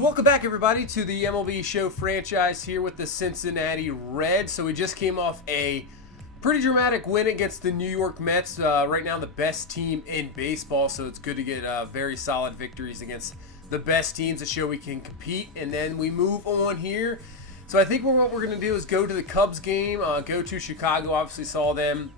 So welcome back, everybody, to the MLB show franchise here with the Cincinnati Reds. So we just came off a pretty dramatic win against the New York Mets. Right now the best team in baseball, so it's good to get very solid victories against the best teams to show we can compete. And then we move on here. So I think what we're going to do is go to the Cubs game, go to Chicago. Obviously saw them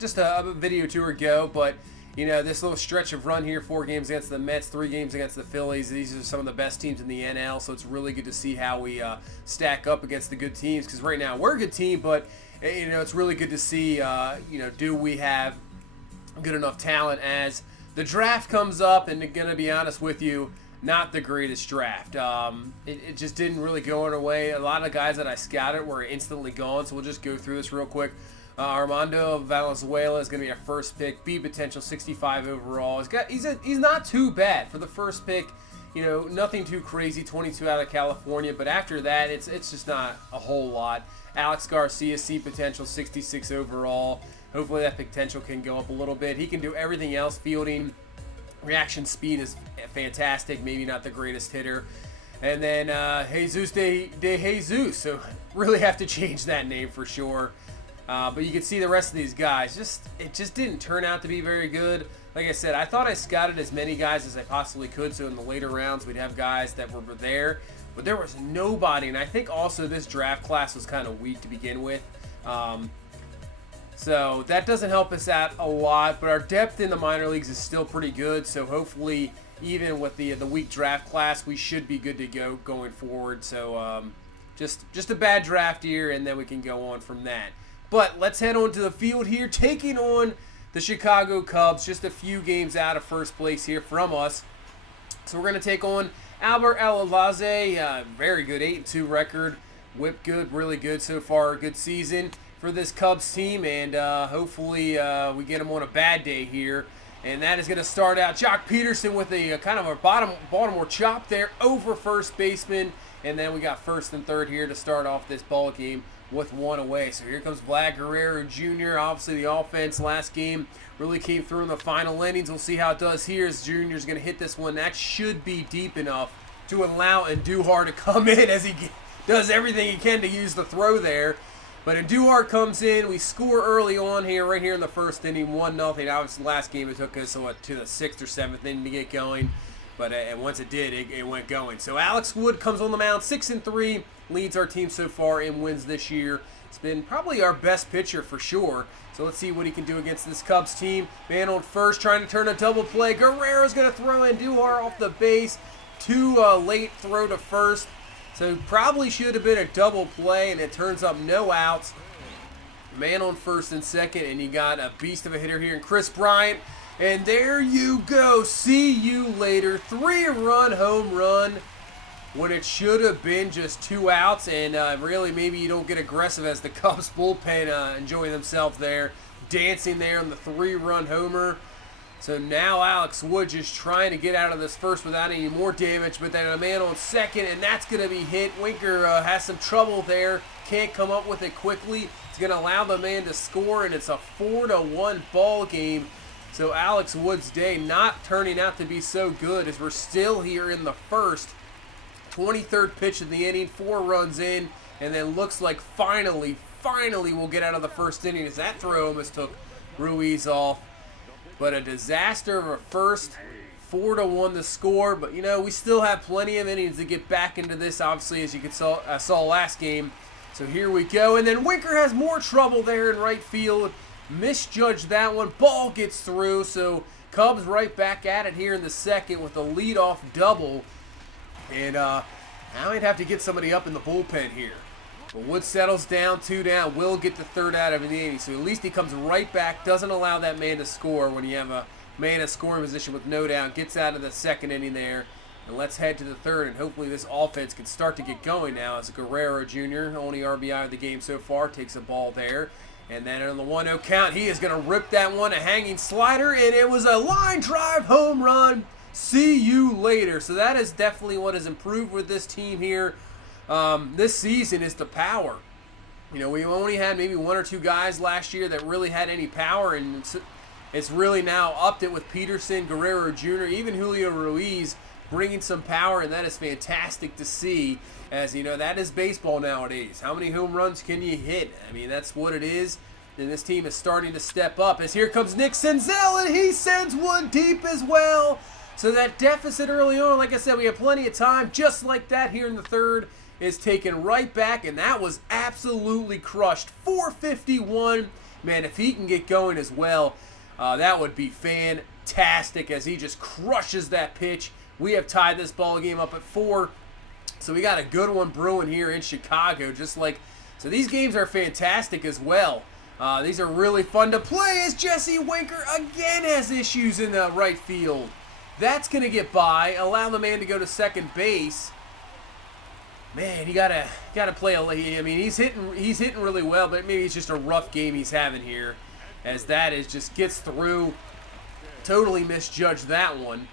just a video or two ago, but you know, this little stretch of run here, 4 games against the Mets, 3 games against the Phillies. These are some of the best teams in the NL, so it's really good to see how we stack up against the good teams, because right now we're a good team, but you know, it's really good to see, you know, do we have good enough talent as the draft comes up. And going to be honest with you, not the greatest draft. It just didn't really go our way. A lot of guys that I scouted were instantly gone, so we'll just go through this real quick. Armando Valenzuela is going to be our first pick. B potential, 65 overall. He's not too bad for the first pick. You know, nothing too crazy. 22 out of California, but after that, it's just not a whole lot. Alex Garcia, C potential, 66 overall. Hopefully that potential can go up a little bit. He can do everything else. Fielding, reaction speed is fantastic. Maybe not the greatest hitter. And then Jesus de Jesus. So really have to change that name for sure. But you can see the rest of these guys, it just didn't turn out to be very good. Like I said, I thought I scouted as many guys as I possibly could, so in the later rounds we'd have guys that were there, but there was nobody. And I think also this draft class was kind of weak to begin with, so that doesn't help us out a lot. But our depth in the minor leagues is still pretty good, so hopefully even with the weak draft class, we should be good to go going forward. So just a bad draft year, and then we can go on from that. But let's head on to the field here, taking on the Chicago Cubs, just a few games out of first place here from us. So we're going to take on Albert Alalaze, very good 8-2 record, whip good, really good so far, good season for this Cubs team, and hopefully we get him on a bad day here. And that is going to start out Jock Peterson with a kind of a Baltimore chop there over first baseman, and then we got first and third here to start off this ball game with 1 away. So here comes Vlad Guerrero Jr. Obviously the offense last game really came through in the final innings. We'll see how it does here as Jr.'s going to hit this one. That should be deep enough to allow Andujar to come in, as he does everything he can to use the throw there. But Andujar comes in. We score early on here, right here in the first inning, 1-0. Obviously last game it took us to the 6th or 7th inning to get going. But and once it did, it went going. So Alex Wood comes on the mound, 6-3, leads our team so far in wins this year. It's been probably our best pitcher for sure. So let's see what he can do against this Cubs team. Man on first, trying to turn a double play. Guerrero's going to throw Andujar off the base. Too late throw to first. So probably should have been a double play, and it turns up no outs. Man on first and second, and you got a beast of a hitter here in Chris Bryant. And there you go. See you later. 3-run home run when it should have been just 2 outs. And really, maybe you don't get aggressive as the Cubs bullpen enjoying themselves there, dancing there on the 3-run homer. So now Alex Wood just trying to get out of this first without any more damage. But then a man on second, and that's going to be hit. Winker has some trouble there. Can't come up with it quickly. It's going to allow the man to score, and it's a 4-1 ball game. So Alex Wood's day not turning out to be so good, as we're still here in the first. 23rd pitch of the inning, 4 runs in, and then looks like finally we'll get out of the first inning, as that throw almost took Ruiz off. But a disaster of a first, 4-1 the score. But you know, we still have plenty of innings to get back into this, obviously, as you saw last game. So here we go, and then Winker has more trouble there in right field. Misjudged that one. Ball gets through, so Cubs right back at it here in the second with a leadoff double. And now I'd have to get somebody up in the bullpen here. But Wood settles down, 2 down. Will get the third out of the inning, so at least he comes right back. Doesn't allow that man to score when you have a man in scoring position with no down. Gets out of the second inning there. And let's head to the third, and hopefully this offense can start to get going now, as Guerrero Jr., only RBI of the game so far, takes a ball there. And then on the 1-0 count, he is going to rip that one, a hanging slider, and it was a line drive home run. See you later. So that is definitely what has improved with this team here this season, is the power. You know, we only had maybe 1 or 2 guys last year that really had any power, and it's really now upped it with Peterson, Guerrero Jr., even Julio Ruiz bringing some power, and that is fantastic to see. As you know, that is baseball nowadays. How many home runs can you hit? I mean, that's what it is. And this team is starting to step up as here comes Nick Senzel, and he sends one deep as well. So that deficit early on, like I said, we have plenty of time. Just like that here in the third is taken right back, and that was absolutely crushed. 451. Man, if he can get going as well, that would be fantastic as he just crushes that pitch. We have tied this ball game up at 4. So we got a good one brewing here in Chicago. So these games are fantastic as well. These are really fun to play as Jesse Winker again has issues in the right field. That's going to get by. Allow the man to go to second base. Man, you gotta play. I mean, he's hitting really well, but maybe it's just a rough game he's having here, as that is just gets through. Totally misjudged that one.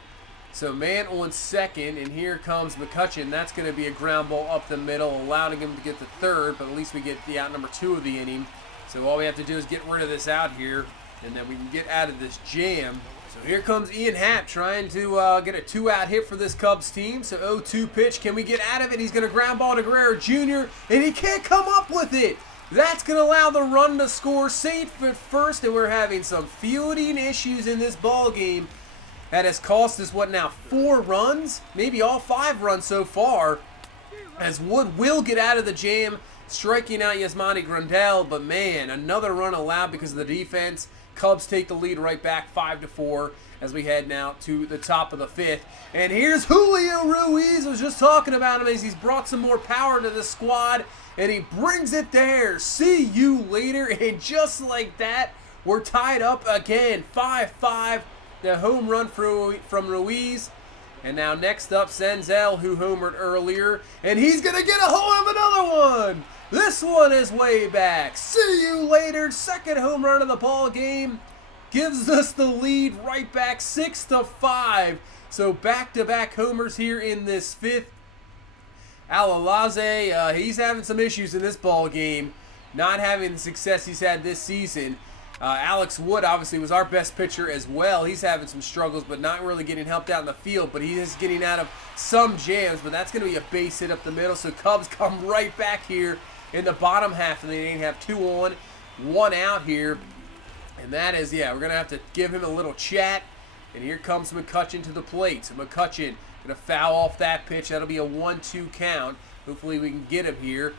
So man on second, and here comes McCutchen. That's going to be a ground ball up the middle, allowing him to get the third, but at least we get the out number 2 of the inning. So all we have to do is get rid of this out here, and then we can get out of this jam. So here comes Ian Happ trying to get a 2-out hit for this Cubs team. So 0-2 pitch. Can we get out of it? He's going to ground ball to Guerrero Jr., and he can't come up with it. That's going to allow the run to score. Safe at first, and we're having some fielding issues in this ball game. That has cost us, 4 runs? Maybe all 5 runs so far. As Wood will get out of the jam, striking out Yasmani Grandal. But man, another run allowed because of the defense. Cubs take the lead right back 5-4 as we head now to the top of the 5th. And here's Julio Ruiz. I was just talking about him as he's brought some more power to the squad. And he brings it there. See you later. And just like that, we're tied up again. 5-5. The home run from Ruiz. And now next up, Senzel, who homered earlier. And he's going to get a hold of another one. This one is way back. See you later. Second home run of the ball game. Gives us the lead right back 6-5. So back-to-back homers here in this 5th. Alalaze, he's having some issues in this ball game. Not having the success he's had this season. Alex Wood obviously was our best pitcher as well. He's having some struggles, but not really getting helped out in the field. But he is getting out of some jams. But that's going to be a base hit up the middle. So Cubs come right back here in the bottom half of the inning. Have 2 on, 1 out here. And that is, we're going to have to give him a little chat. And here comes McCutchen to the plate. So McCutchen going to foul off that pitch. That'll be a 1-2 count. Hopefully we can get him here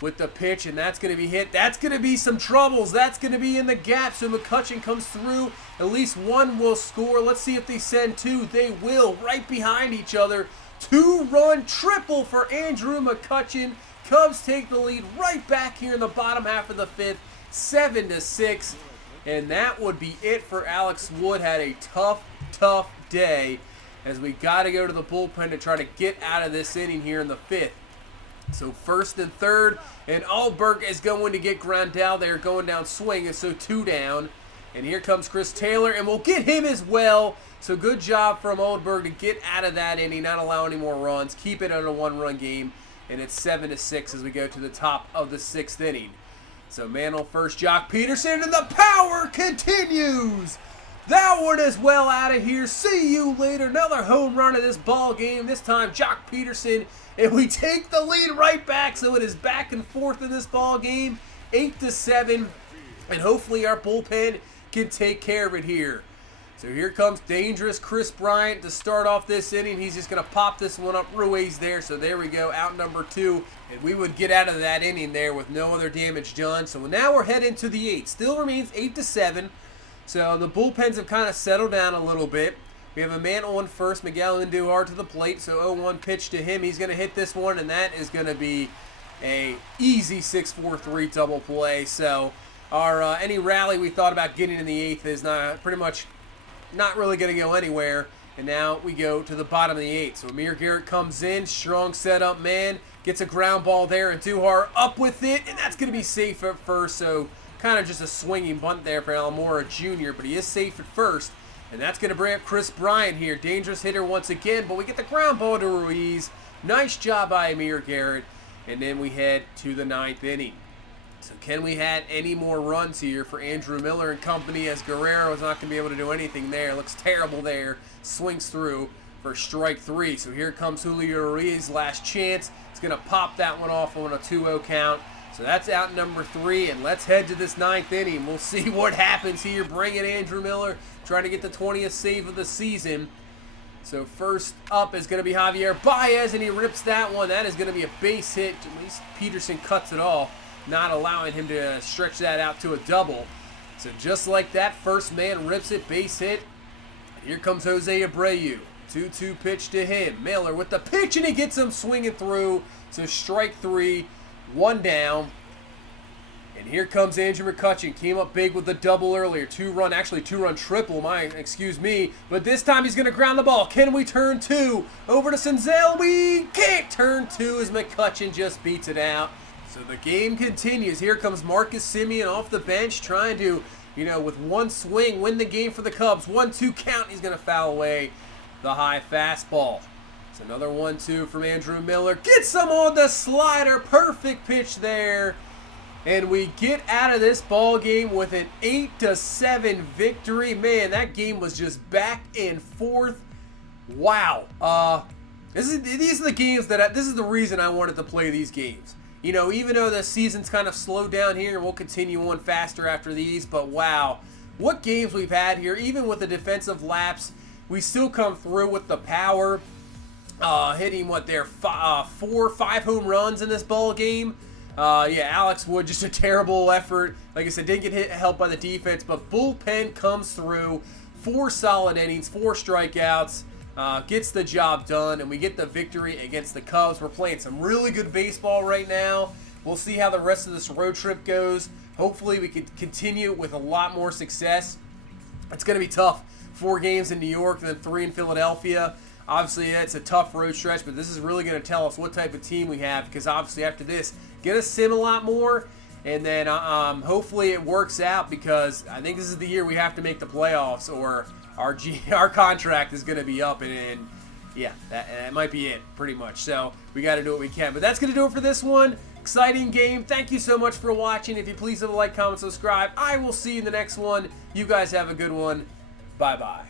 with the pitch, and that's going to be hit. That's going to be some troubles. That's going to be in the gap, so McCutchen comes through. At least 1 will score. Let's see if they send 2. They will, right behind each other. 2-run triple for Andrew McCutchen. Cubs take the lead right back here in the bottom half of the 5th, 7-6. And that would be it for Alex Wood. Had a tough day as we got to go to the bullpen to try to get out of this inning here in the 5th. So first and third, and Alberg is going to get Grandal there, going down swinging, so 2 down. And here comes Chris Taylor, and we'll get him as well. So good job from Oldberg to get out of that inning, not allow any more runs, keep it at a 1-run game, and it's 7-6 as we go to the top of the 6th inning. So man on first, Jock Peterson, and the power continues. That one is well out of here. See you later. Another home run of this ball game. This time, Jock Peterson. And we take the lead right back. So it is back and forth in this ball game. 8-7. And hopefully our bullpen can take care of it here. So here comes dangerous Chris Bryant to start off this inning. He's just going to pop this one up. Ruiz there. So there we go. Out number 2. And we would get out of that inning there with no other damage done. So now we're heading to the 8th. Still remains 8-7. So the bullpens have kind of settled down a little bit. We have a man on first, Miguel Andujar to the plate. So 0-1 pitch to him. He's going to hit this one, and that is going to be a easy 6-4-3 double play. So our any rally we thought about getting in the 8th is pretty much not really going to go anywhere. And now we go to the bottom of the 8th. So Amir Garrett comes in, strong setup man, gets a ground ball there, and Andujar up with it, and that's going to be safe at first. So kind of just a swinging bunt there for Almora Jr., but he is safe at first. And that's going to bring up Chris Bryant here. Dangerous hitter once again, but we get the ground ball to Ruiz. Nice job by Amir Garrett. And then we head to the 9th inning. So can we add any more runs here for Andrew Miller and company, as Guerrero is not going to be able to do anything there. Looks terrible there. Swings through. for strike 3. So here comes Julio Urias, last chance. He's going to pop that one off on a 2-0 count. So that's out number 3, and let's head to this 9th inning. We'll see what happens here. Bring it, Andrew Miller, trying to get the 20th save of the season. So first up is going to be Javier Baez, and he rips that one. That is going to be a base hit. At least Peterson cuts it off, not allowing him to stretch that out to a double. So just like that, first man rips it, base hit. And here comes Jose Abreu. 2-2 pitch to him. Miller with the pitch, and he gets him swinging through. So strike 3, 1 down. And here comes Andrew McCutchen. Came up big with the double earlier. Two-run triple, excuse me. But this time he's going to ground the ball. Can we turn 2? Over to Senzel. We can't turn 2 as McCutchen just beats it out. So the game continues. Here comes Marcus Semien off the bench trying to, with one swing, win the game for the Cubs. 1-2 count. He's going to foul away the high fastball. It's another 1-2 from Andrew Miller. Gets him on the slider. Perfect pitch there. And we get out of this ball game with an 8-7 victory. Man, that game was just back and forth. Wow. These are the games this is the reason I wanted to play these games. Even though the season's kind of slowed down here, and we'll continue on faster after these, but wow, what games we've had here. Even with the defensive lapse, we still come through with the power. Hitting 4-5 home runs in this ball game. Alex Wood, just a terrible effort. Like I said, didn't get helped by the defense, but bullpen comes through. 4 solid innings, 4 strikeouts. Gets the job done, and we get the victory against the Cubs. We're playing some really good baseball right now. We'll see how the rest of this road trip goes. Hopefully we can continue with a lot more success. It's going to be tough. 4 games in New York, and then 3 in Philadelphia. Obviously, it's a tough road stretch, but this is really going to tell us what type of team we have, because obviously after this, get a sim a lot more, and then hopefully it works out, because I think this is the year we have to make the playoffs, or our contract is going to be up, and yeah, that might be it, pretty much. So we got to do what we can. But that's going to do it for this one. Exciting game. Thank you so much for watching. If you please leave a like, comment, subscribe. I will see you in the next one. You guys have a good one. Bye-bye.